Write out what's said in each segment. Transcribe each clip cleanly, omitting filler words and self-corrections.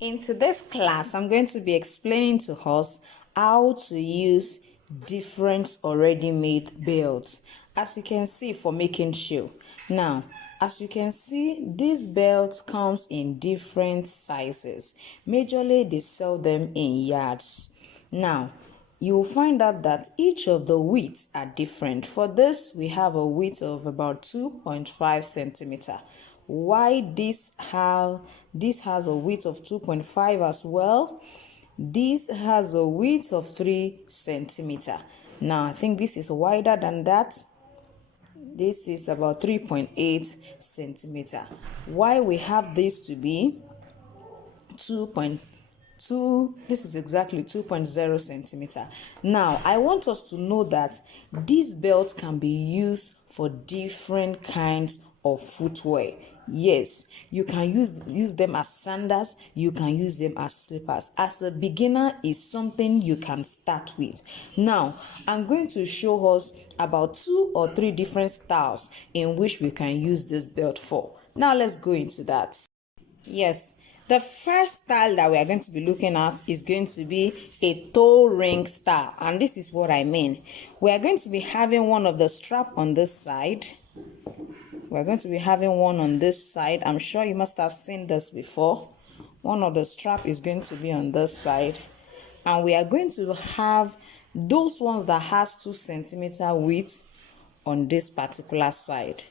In today's class, I'm going to be explaining to us how to use different already made belts, as you can see, for making shoe. Now, as you can see, these belts comes in different sizes. Majorly, they sell them in yards. Now, you will find out that each of the widths are different. For this, we have a width of about 2.5 centimeter. Why this has a width of 2.5 as well? This has a width of 3 centimeter. Now I think this is wider than that. This is about 3.8 centimeter. Why we have this to be 2.2, this is exactly 2.0 centimeter. Now I want us to know that these belts can be used for different kinds of footwear. Yes, you can use them as sandals, you can use them as slippers. As a beginner, is something you can start with. Now I'm going to show us about 2 or 3 different styles in which we can use this belt for. Now let's go into that. Yes, the first style that we are going to be looking at is going to be a toe ring style, and this is what I mean. We are going to be having one of the strap on this side. We're going to be having one on this side. I'm sure you must have seen this before. One of the strap is going to be on this side, and we are going to have those ones that has 2 centimeter width on this particular side.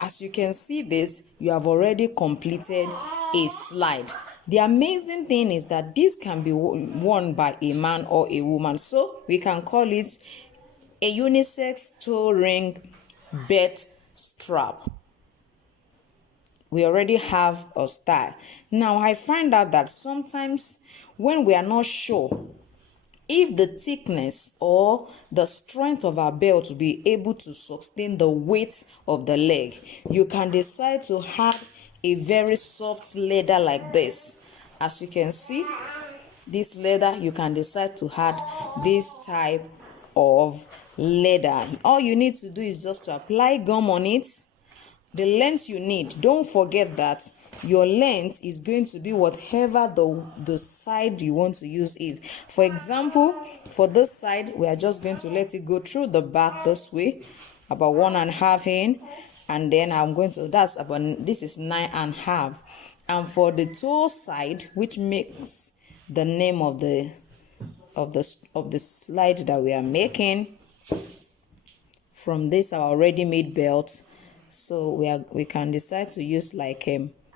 As you can see this, you have already completed a slide. The amazing thing is that this can be worn by a man or a woman, so we can call it a unisex toe ring belt strap. We already have a style. Now I find out that sometimes when we are not sure if the thickness or the strength of our belt will be able to sustain the weight of the leg, you can decide to have a very soft leather like this. As you can see, this leather, you can decide to add this type of leather. All you need to do is just to apply gum on it. The length you need, don't forget that your length is going to be whatever the side you want to use is. For example, for this side, we are just going to let it go through the back this way, about 1.5 inch, and then I'm going to, this is 9.5. And for the toe side, which makes the name of the slide that we are making from this our already made belt, so we can decide to use like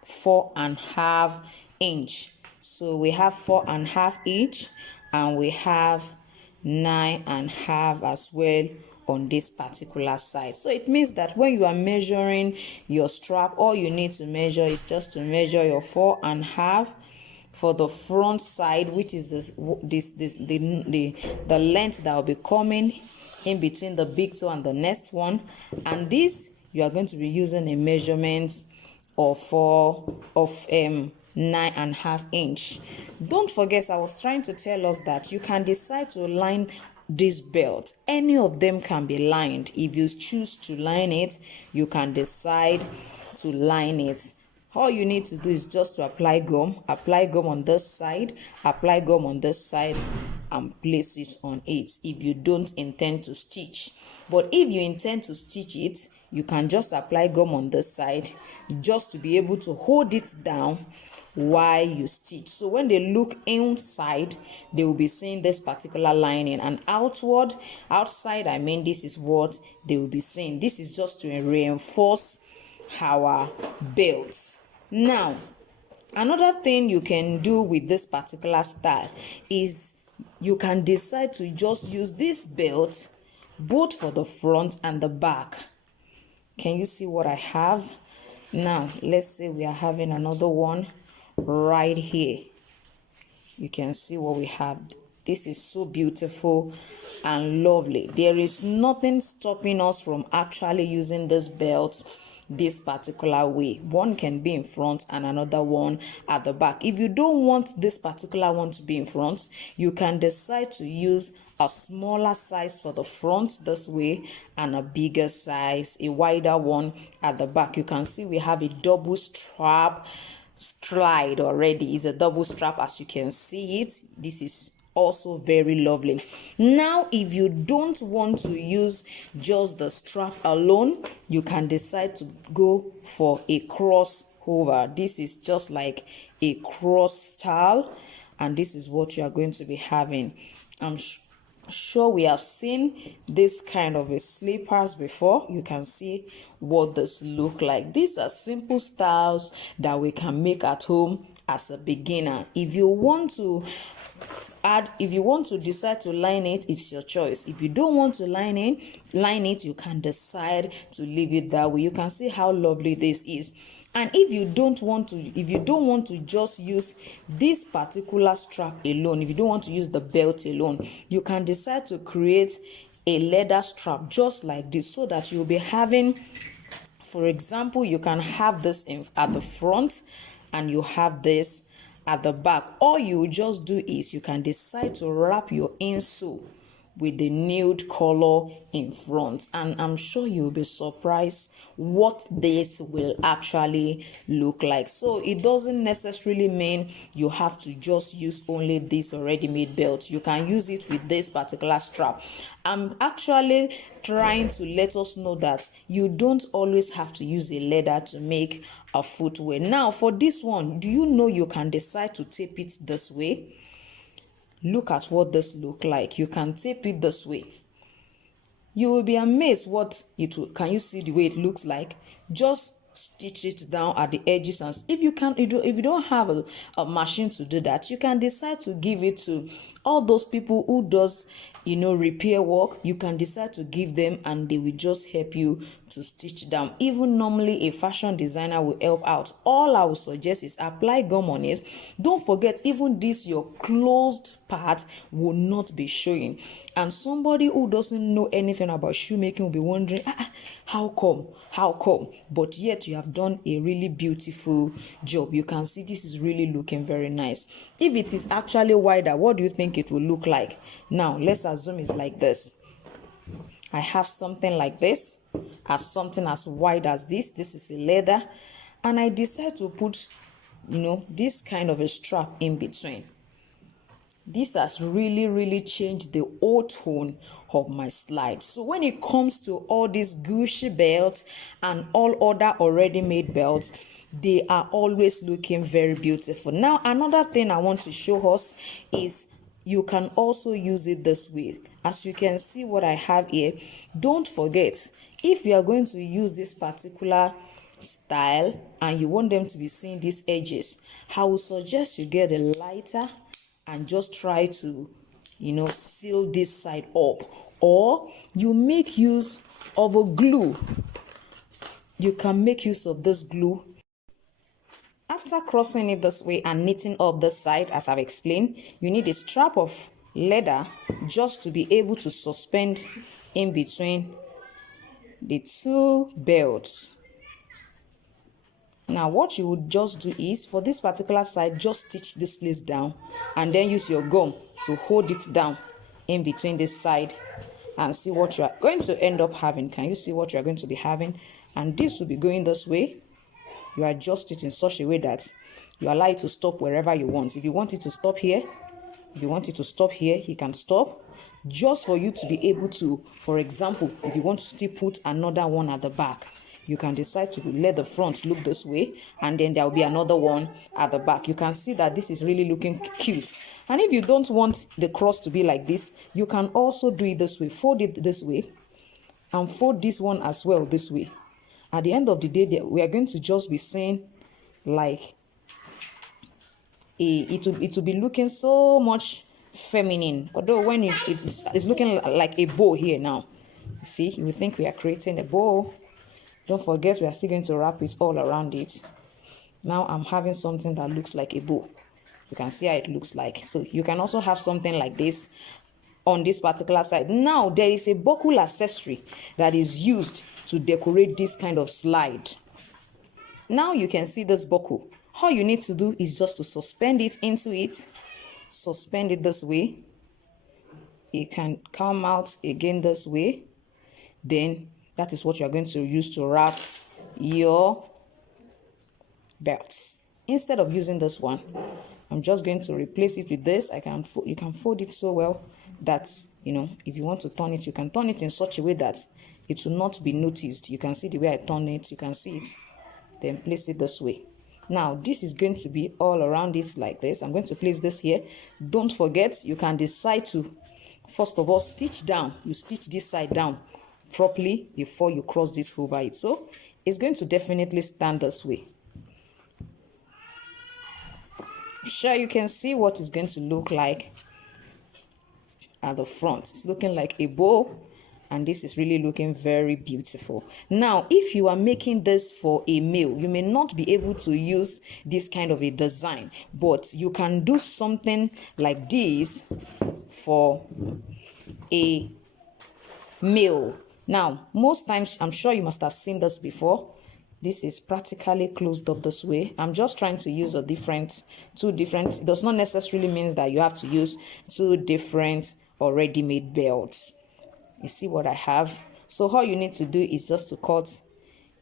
4.5 inch. So we have 4.5 inch, and we have 9.5 as well on this particular side. So it means that when you are measuring your strap, all you need to measure is just to measure your 4.5 for the front side, which is the length that will be coming in between the big toe and the next one. And this, you are going to be using a measurement of 9.5 inch. Don't forget, I was trying to tell us that you can decide to line this belt. Any of them can be lined. If you choose to line it, you can decide to line it. All you need to do is just to apply gum on this side, apply gum on this side, and place it on it if you don't intend to stitch. But if you intend to stitch it, you can just apply gum on this side just to be able to hold it down while you stitch. So when they look inside, they will be seeing this particular lining, and outside, I mean, this is what they will be seeing. This is just to reinforce our belts. Now, another thing you can do with this particular style is you can decide to just use this belt both for the front and the back. Can you see what I have? Now, let's say we are having another one right here. You can see what we have. This is so beautiful and lovely. There is nothing stopping us from actually using this belt this particular way. One can be in front and another one at the back. If you don't want this particular one to be in front, you can decide to use a smaller size for the front this way and a bigger size, a wider one at the back. You can see we have a double strap slide already. It's a double strap, as you can see it. This is also very lovely. Now, if you don't want to use just the strap alone, you can decide to go for a crossover. This is just like a cross style, and this is what you are going to be having. I'm sure we have seen this kind of a slippers before. You can see what this look like. These are simple styles that we can make at home as a beginner. If you want to decide to line it, it's your choice. If you don't want to line it, you can decide to leave it that way. You can see how lovely this is. And if you don't want to just use this particular strap alone, if you don't want to use the belt alone, you can decide to create a leather strap just like this, so that you'll be having, for example, you can have this at the front and you have this at the back. All you just do is you can decide to wrap your insole with the nude color in front, and I'm sure you'll be surprised what this will actually look like. So it doesn't necessarily mean you have to just use only this already made belt. You can use it with this particular strap. I'm actually trying to let us know that you don't always have to use a leather to make a footwear. Now, for this one, do you know you can decide to tape it this way? Look at what this look like. You can tape it this way. You will be amazed what it will. Can you see the way it looks like? Just stitch it down at the edges, and if you don't have a machine to do that, you can decide to give it to all those people who does repair work. You can decide to give them, and they will just help you to stitch down. Even normally a fashion designer will help out. All I would suggest is apply gum on it. Don't forget, even this your closed part will not be showing, and somebody who doesn't know anything about shoemaking will be wondering, how come, but yet you have done a really beautiful job. You can see this is really looking very nice. If it is actually wider, what do you think it will look like? Now let's assume it's like this. I have something like this, something as wide as this. This is a leather, and I decide to put this kind of a strap in between. This has really changed the whole tone of my slide. So when it comes to all these Gucci belts and all other already made belts, they are always looking very beautiful. Now, another thing I want to show us is you can also use it this way. As you can see what I have here, don't forget, if you are going to use this particular style and you want them to be seeing these edges, I would suggest you get a lighter and just try to seal this side up, or you make use of a glue. You can make use of this glue. After crossing it this way and knitting up this side, as I've explained, you need a strap of leather just to be able to suspend in between the two belts. Now what you would just do is, for this particular side, just stitch this place down and then use your gum to hold it down in between this side, and see what you are going to end up having. Can you see what you are going to be having? And this will be going this way. You adjust it in such a way that you allow it to stop wherever you want. If you want it to stop here, you can stop, just for you to be able to, for example, if you want to still put another one at the back, you can decide to let the front look this way, and then there will be another one at the back. You can see that this is really looking cute. And if you don't want the cross to be like this, you can also do it this way. Fold it this way and fold this one as well this way. At the end of the day, we are going to just be seeing like it will be looking so much feminine. Although when it's looking like a bow here now, see, you will think we are creating a bow. Don't forget, we are still going to wrap it all around it. Now I'm having something that looks like a bow. You can see how it looks like. So you can also have something like this on this particular side. Now there is a buckle accessory that is used to decorate this kind of slide. Now you can see this buckle. All you need to do is just to suspend it into it. Suspend it this way. It can come out again this way. Then that is what you are going to use to wrap your belts. instead of using this one, I'm just going to replace it with this. You can fold it so well that, you know, if you want to turn it, you can turn it in such a way that it will not be noticed. You can see the way I turn it, you can see it. Then place it this way. Now this is going to be all around it like this. I'm going to place this here. Don't forget, you can decide to, first of all, stitch down. You stitch this side down properly before you cross this over it. So it's going to definitely stand this way. Sure, you can see what it's going to look like at the front. It's looking like a bow, and this is really looking very beautiful. Now, if you are making this for a male, you may not be able to use this kind of a design, but you can do something like this for a male. Now, most times, I'm sure you must have seen this before. This is practically closed up this way. I'm just trying to use two different. It does not necessarily mean that you have to use two different already made belts. You see what I have? So all you need to do is just to cut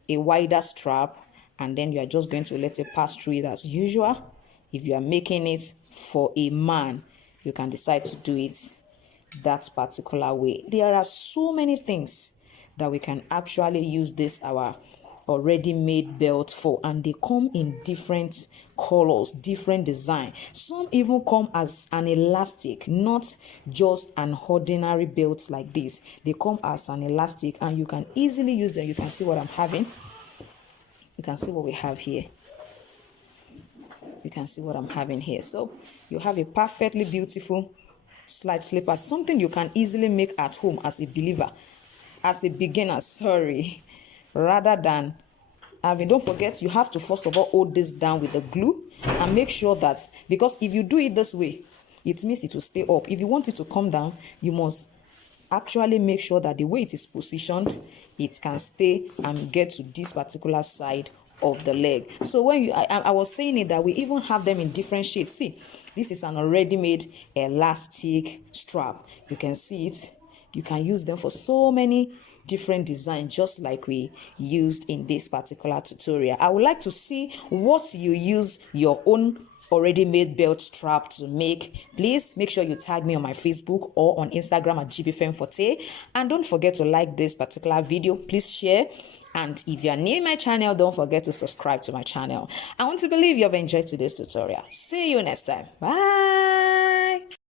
a wider strap, and then you are just going to let it pass through it as usual. If you are making it for a man, you can decide to do it that particular way. There are so many things that we can actually use this our already made belt for, and they come in different colors, different design. Some even come as an elastic, not just an ordinary belt like this. They come as an elastic, and you can easily use them. You can see what I'm having. You can see what we have here. You can see what I'm having here. So you have a perfectly beautiful slide slipper, something you can easily make at home as a beginner, rather than having. Don't forget, you have to first of all hold this down with the glue and make sure that, because if you do it this way, it means it will stay up. If you want it to come down, you must actually make sure that the way it is positioned, it can stay and get to this particular side of the leg. So when I was saying it that we even have them in different shades. See, this is an already made elastic strap. You can see it. You can use them for so many different designs, just like we used in this particular tutorial. I would like to see what you use your own already made belt strap to make. Please make sure you tag me on my Facebook or on Instagram at gbfemforte, and don't forget to like this particular video. Please share, and if you are new to my channel, don't forget to subscribe to my channel. I want to believe you have enjoyed today's tutorial. See you next time. Bye.